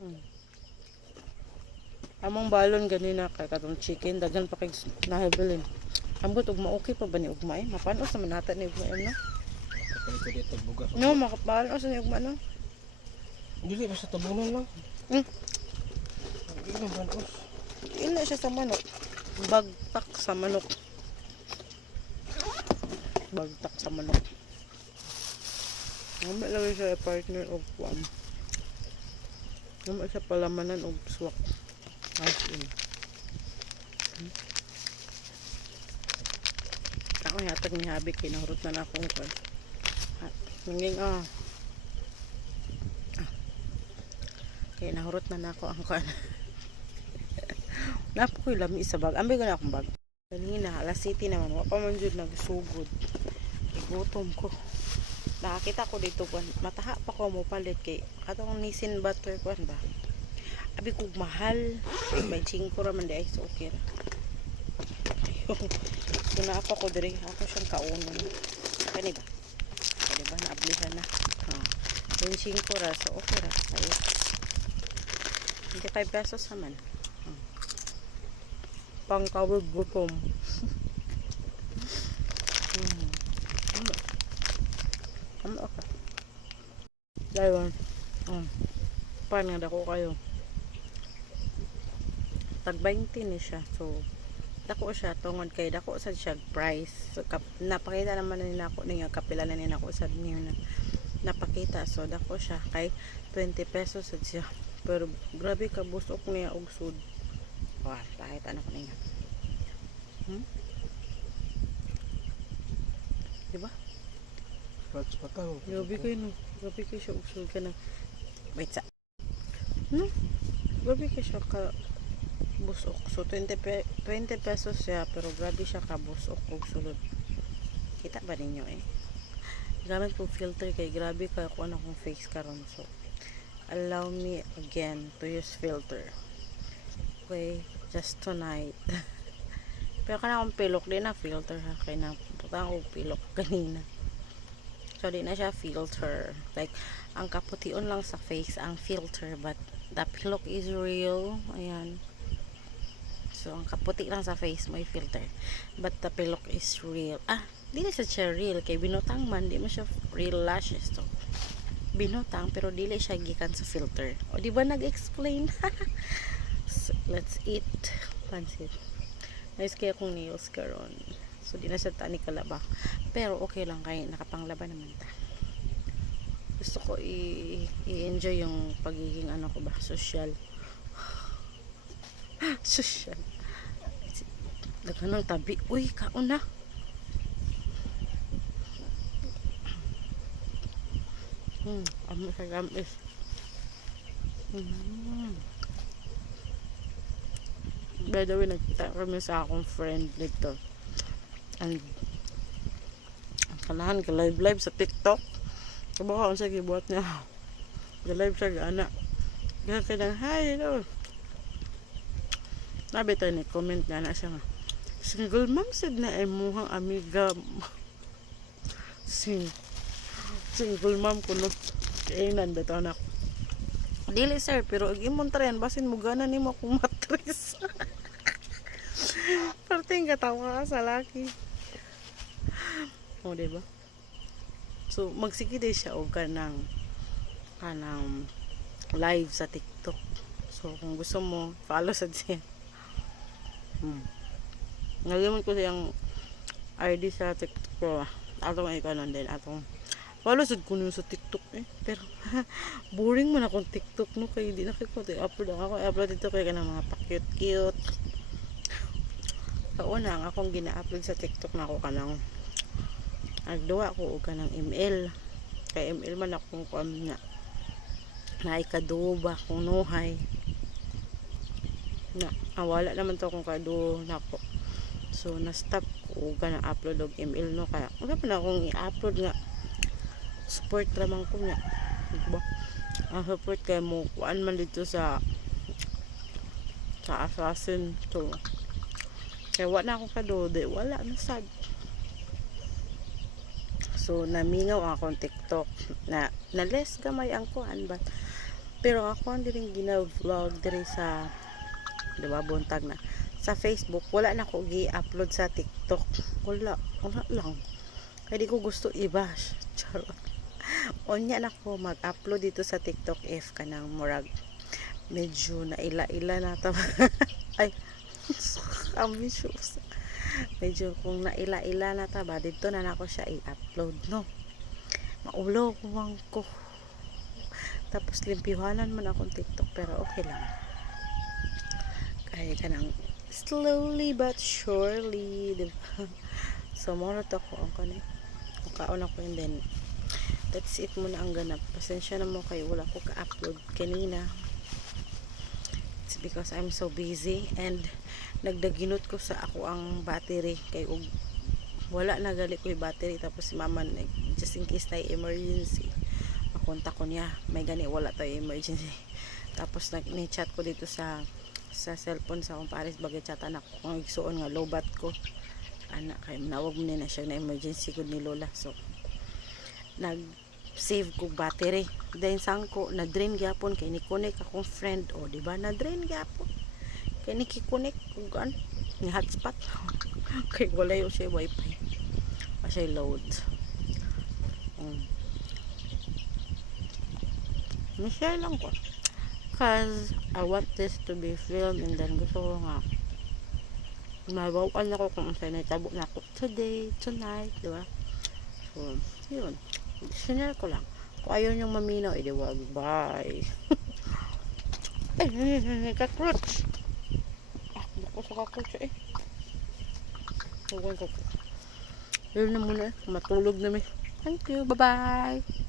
Hmm. Among balon ganina kay katong chicken daghan pa kay nahibilin. Ambot ug maokay pa ba ni ugma eh? Mapanos naman nata ni ugma no? Kapag ko dito bugas. No, makapanos ni ugma no? Dili basta tabunan lang. Hmm. Dili lang banos. Ila siya sa manok. Bagtak sa manok. Bagtak sa manok. Naman lang siya partner of one. Naman siya palamanan og swak. As in. Ako yatag ni Habi kinahurot na akong kwan. Nanging kaya nahurot na ako ang kwan. Napo ko'y lami sa bag. Ambay ko na akong bag. Kanina, alas 7 naman. Wapa man dyan nagsugod. Igutom ko. Nakakita ko dito kwan. Mataha pa ko mo palit kay katong nisin butter kwan ba? Abi kog mahal. May 5 raman di ay so okay ra. So na ako diri. Ako siyang kaunon. Kani ba? Kani ba? Naablihan na. 25 ra. So okay ra. Ayos. 25 pesos naman. Pangkawig gutom. Ano ka? Dahil paano nga dako kayo? Tag 20 ni siya. So, dako siya tungod kay dako sad siya price. So, napakita naman na nako niya kapila na nako sad niyo na napakita. So, dako siya kay 20 pesos sad siya. Pero grabe ka busok niya og sud. Wah, pakita na ko niya. Diba? Scratch pa tao. Grabe kayo no. Grabe kayo siya og sud ka na. Wait sa. No? Grabe kayo siya ka busok. So 20 pesos siya pero grabe siya ka busok og sulod. Kita ba ninyo eh? Gamit kong filter kay grabe ka ako na kong face karon. So allow me again to use filter. Okay, just tonight. Pero kana akong pilok din na filter ha kay na putang og pilok kanina. So di na siya filter. Like ang kapution lang sa face ang filter but the pilok is real. Ayan. So, ang kaputi lang sa face mo filter. But the pillow is real. Dili siya real. Kay binutang man, di mo siya real lashes. So, binutang, pero dili siya gikan sa filter. O, di ba nag-explain? So, let's eat pansit. Nice kaya kong nails karon. So, di na siya tani kalaba. Pero, okay lang kay nakapanglaba naman ta. Gusto ko i-enjoy yung pagiging ano ko ba, social. Social. Dagan ng tabi. Uy, kaon na. Amo sa gamis. By the way, nagkita kami sa akong friend dito. And kanahan ka live sa TikTok. Kabaka kung sa gibuhat niya. Live siya gana. Gana ka ng hi, hello. Nabi tayo ni comment na siya nga. Single mom said na ay muhang amiga. Single mom kuno. Kainan beto anak. Dili sir, pero ag imong tren basin mo gana nimo akong matris. Parting katawa ka sa laki. O diba? So magsige day siya og kanang live sa TikTok. So kung gusto mo, follow sa siya. Ngalimot ko siyang ID sa TikTok ko. Atong ikanon din. Atong follow sad ko sa TikTok eh. Pero boring man akong TikTok no. Kaya hindi na kayo upload ako. I-upload dito kaya ka ng mga pa-cute-cute. Kauna ang akong gina-upload sa TikTok na ako kanang nagduwa ko o kanang ML. Kaya ML man akong kuam na ikaduba kung nuhay. Wala naman to kung kado na ako. So na-stop ko ganang upload og email no kaya wala pa na akong i-upload nga support ramang ko nga diba? Ang support kay mo kuan man dito sa assassin to kaya wala akong kadode wala na sad. So namingaw akong TikTok na less gamay ang kuan but Pero ako ang diring gina-vlog diri sa, diba, buntag na. Sa Facebook, wala na ko gi-upload sa TikTok. Wala lang. Kaya di ko gusto i-bash. Charot. Onya na ko mag-upload dito sa TikTok if kanang murag medyo naila-ila na ta. Ay, ambitious. Medyo kung naila-ila na ta ba, dito na nako siya i-upload, no? Maulo ko. Tapos limpyuhanan man akong TikTok, pero okay lang. Kaya ka nang slowly but surely, diba? So, muna to ko ang kanay. Kaon ako, and then that's it muna ang ganap. Pasensya na mo kayo, wala ko ka-upload kanina. It's because I'm so busy, and nagdaginot ko sa ako ang battery kay wala na gali ko yung battery. Tapos si mama just in case na emergency, makonta ko niya may gani wala tayo emergency. Tapos ni-chat ko dito sa cellphone sa akong pares bagay chatan ako kung igsuon nga lobat ko anak kay manawag mo na siya na emergency gud ni lola. So nag save ko battery, then sangko na drain gyapon kay ni connect akong friend, o di ba na drain gyapon kay ni ki-connect kung ni hotspot kay wala yung siya wifi pa siya load. Share lang ko cause I want this to be filmed, and then gusto ko nga mabawan ako kung saan natabo na ako today, tonight, diba? So, yun. Sinare ko lang. Kung ayaw niyong maminaw, edi wag. Bye. Ay, cockroach. Ako sa cockroach eh. Huwag ko. Yun na muna. Matulog na may. Thank you. Bye-bye.